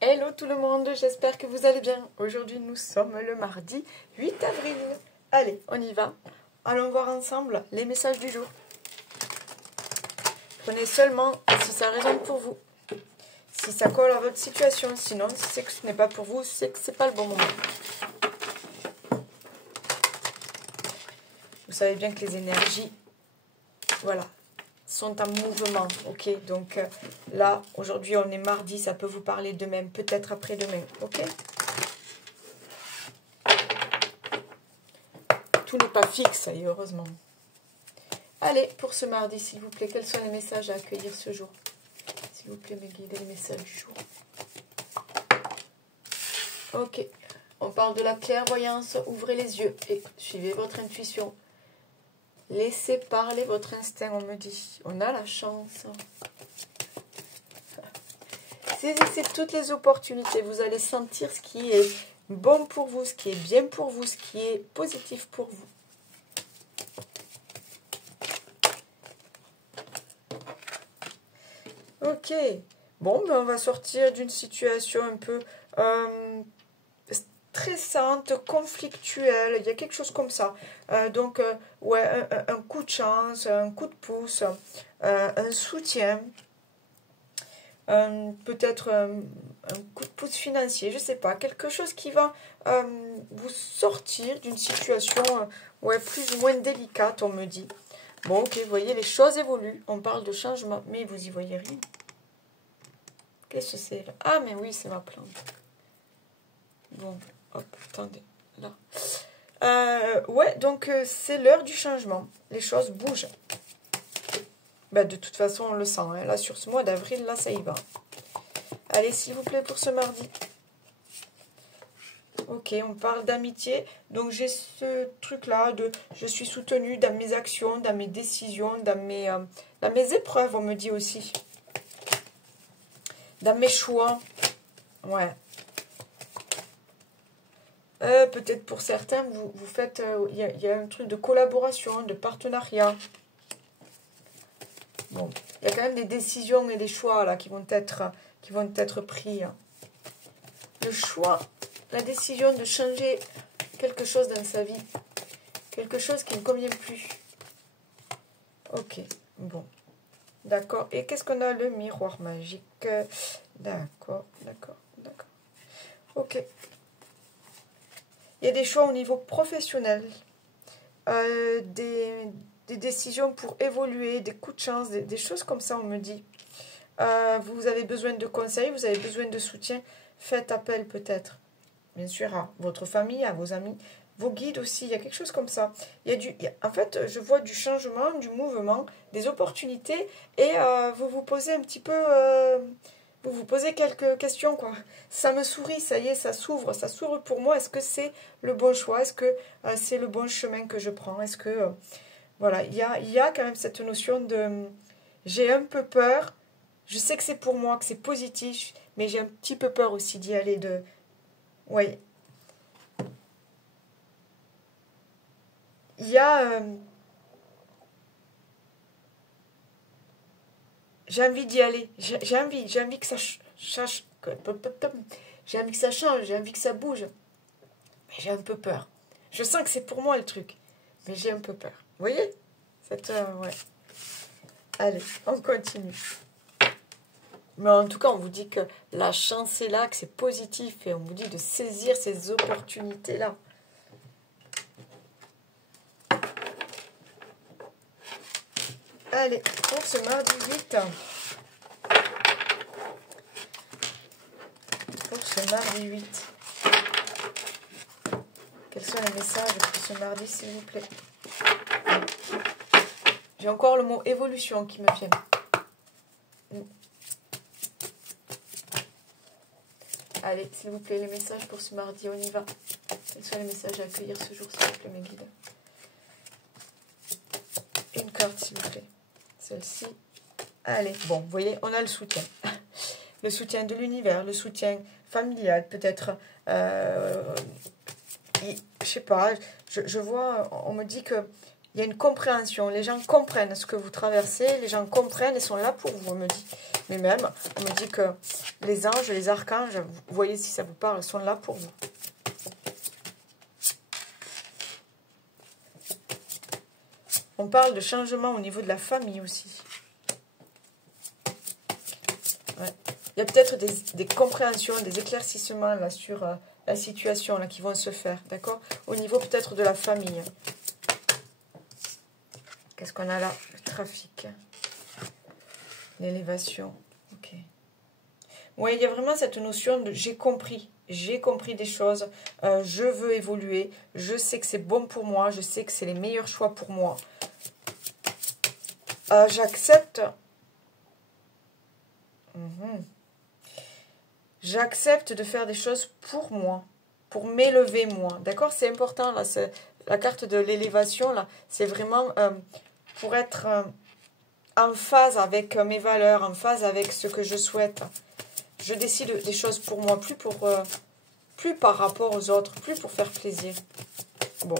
Hello tout le monde, j'espère que vous allez bien. Aujourd'hui nous sommes le mardi 8 avril. Allez, on y va. Allons voir ensemble les messages du jour. Prenez seulement si ça résonne pour vous. Si ça colle à votre situation, sinon si c'est que ce n'est pas pour vous, c'est que ce n'est pas le bon moment. Vous savez bien que les énergies, voilà, sont en mouvement, ok? Donc là, aujourd'hui, on est mardi, ça peut vous parler demain, peut-être après-demain, ok? Tout n'est pas fixe, et heureusement. Allez, pour ce mardi, s'il vous plaît, quels sont les messages à accueillir ce jour? S'il vous plaît, me guidez les messages du jour. Ok, on parle de la clairvoyance, ouvrez les yeux et suivez votre intuition. Laissez parler votre instinct, on me dit. On a la chance. Saisissez toutes les opportunités. Vous allez sentir ce qui est bon pour vous, ce qui est bien pour vous, ce qui est positif pour vous. Ok. Bon, ben on va sortir d'une situation un peu stressante, conflictuelle. Il y a quelque chose comme ça. Ouais, un coup de chance, un coup de pouce, un soutien. Peut-être un coup de pouce financier, je sais pas, quelque chose qui va vous sortir d'une situation ouais, plus ou moins délicate, on me dit. Bon, ok, vous voyez, les choses évoluent, on parle de changement, mais vous y voyez rien. Qu'est-ce que c'est là? Ah, mais oui, c'est ma plante. Bon, hop, attendez, là. Ouais, donc c'est l'heure du changement, les choses bougent. Ben, de toute façon, on le sent. Hein. Là, sur ce mois d'avril, là, ça y va. Allez, s'il vous plaît, pour ce mardi. Ok, on parle d'amitié. Donc, j'ai ce truc-là de je suis soutenue dans mes actions, dans mes décisions, dans mes épreuves, on me dit aussi. Dans mes choix. Ouais. Peut-être pour certains, vous faites... Il y a un truc de collaboration, de partenariat. Bon, il y a quand même des décisions et des choix là qui vont être pris. Le choix, la décision de changer quelque chose dans sa vie, quelque chose qui ne convient plus. Ok, bon, d'accord. Et qu'est-ce qu'on a? Le miroir magique. D'accord. Ok. Il y a des choix au niveau professionnel, des décisions pour évoluer, des coups de chance, des choses comme ça, on me dit. Vous avez besoin de conseils, vous avez besoin de soutien, faites appel peut-être, bien sûr, à votre famille, à vos amis, vos guides aussi, il y a quelque chose comme ça. En fait, je vois du changement, du mouvement, des opportunités, et vous vous posez un petit peu... vous vous posez quelques questions, quoi. Ça me sourit, ça y est, ça s'ouvre pour moi. Est-ce que c'est le bon choix? Est-ce que c'est le bon chemin que je prends? Est-ce que... voilà, il y a quand même cette notion de... j'ai un peu peur, je sais que c'est pour moi, que c'est positif, mais j'ai un petit peu peur aussi d'y aller de... Oui. Il y a... j'ai envie d'y aller. J'ai envie que ça change. J'ai envie que ça change, j'ai envie que ça bouge. Mais j'ai un peu peur. Je sens que c'est pour moi le truc. Mais j'ai un peu peur. Vous voyez? Ouais. Allez, on continue. Mais en tout cas, on vous dit que la chance est là, que c'est positif. Et on vous dit de saisir ces opportunités-là. Allez, pour ce mardi 8. Pour ce mardi 8. Quels sont les messages pour ce mardi, s'il vous plaît? J'ai encore le mot évolution qui me vient. Allez, s'il vous plaît, les messages pour ce mardi, on y va. Quels sont les messages à accueillir ce jour, s'il vous plaît, mes guides? Une carte, s'il vous plaît. Celle-ci. Allez, bon, vous voyez, on a le soutien. Le soutien de l'univers, le soutien familial, peut-être. Je sais pas, je vois, on me dit que il y a une compréhension. Les gens comprennent ce que vous traversez, les gens comprennent et sont là pour vous, on me dit. Mais même, on me dit que Les anges, les archanges, vous voyez si ça vous parle, sont là pour vous. On parle de changement au niveau de la famille aussi. Ouais. Il y a peut-être des compréhensions, des éclaircissements là sur la situation là, qui vont se faire, d'accord? Au niveau peut-être de la famille. Qu'est-ce qu'on a là? Le trafic. L'élévation. Ok. Oui, il y a vraiment cette notion de j'ai compris des choses, je veux évoluer, je sais que c'est bon pour moi, je sais que c'est les meilleurs choix pour moi. J'accepte. J'accepte de faire des choses pour moi, pour m'élever moi. D'accord? C'est important, là, la carte de l'élévation, là, c'est vraiment pour être en phase avec mes valeurs, en phase avec ce que je souhaite. Je décide des choses pour moi, plus par rapport aux autres, plus pour faire plaisir. Bon.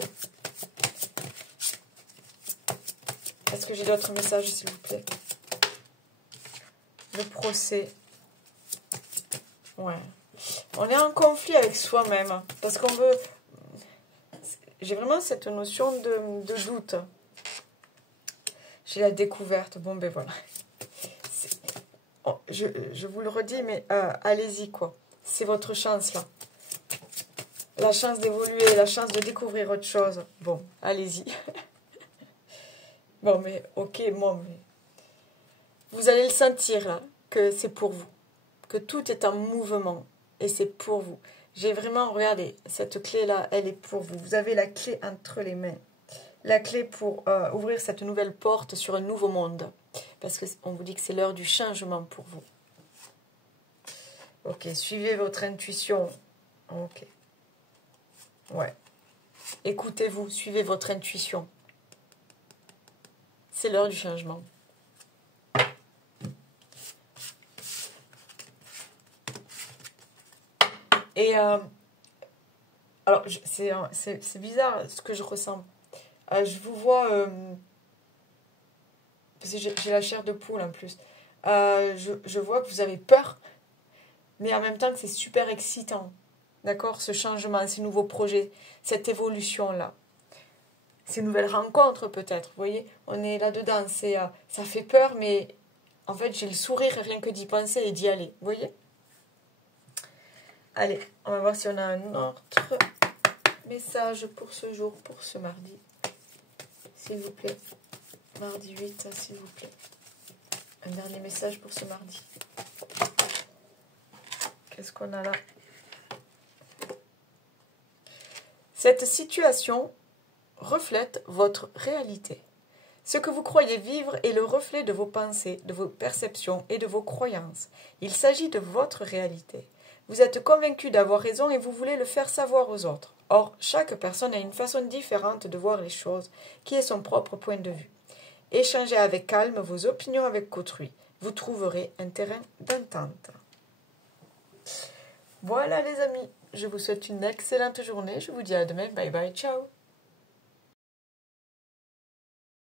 Est-ce que j'ai d'autres messages, s'il vous plaît? Le procès. Ouais. On est en conflit avec soi-même. Parce qu'on veut... J'ai vraiment cette notion de doute. J'ai la découverte. Bon, ben voilà. Oh, je vous le redis, mais allez-y, quoi. C'est votre chance, là. La chance d'évoluer, la chance de découvrir autre chose. Bon, allez-y. Bon, mais ok, moi, mais... Vous allez le sentir, là, que c'est pour vous. Que tout est en mouvement. Et c'est pour vous. J'ai vraiment, regardez, cette clé-là, elle est pour vous. Vous avez la clé entre les mains. La clé pour ouvrir cette nouvelle porte sur un nouveau monde. Parce qu'on vous dit que c'est l'heure du changement pour vous. Ok, suivez votre intuition. Ok. Ouais. Écoutez-vous, suivez votre intuition. C'est l'heure du changement. Et alors, c'est bizarre ce que je ressens. Je vous vois... parce que j'ai la chair de poule en plus. Je vois que vous avez peur, mais en même temps que c'est super excitant. D'accord? Ce changement, ces nouveaux projets, cette évolution-là. Ces nouvelles rencontres peut-être. Vous voyez? On est là-dedans. Ça fait peur, mais en fait, j'ai le sourire rien que d'y penser et d'y aller. Vous voyez? Allez, on va voir si on a un autre message pour ce jour, pour ce mardi. S'il vous plaît. Mardi 8, s'il vous plaît. Un dernier message pour ce mardi. Qu'est-ce qu'on a là? Cette situation reflète votre réalité. Ce que vous croyez vivre est le reflet de vos pensées, de vos perceptions et de vos croyances. Il s'agit de votre réalité. Vous êtes convaincu d'avoir raison et vous voulez le faire savoir aux autres. Or, chaque personne a une façon différente de voir les choses, qui est son propre point de vue. Échangez avec calme vos opinions avec autrui. Vous trouverez un terrain d'entente. Voilà les amis, je vous souhaite une excellente journée. Je vous dis à demain. Bye bye, ciao.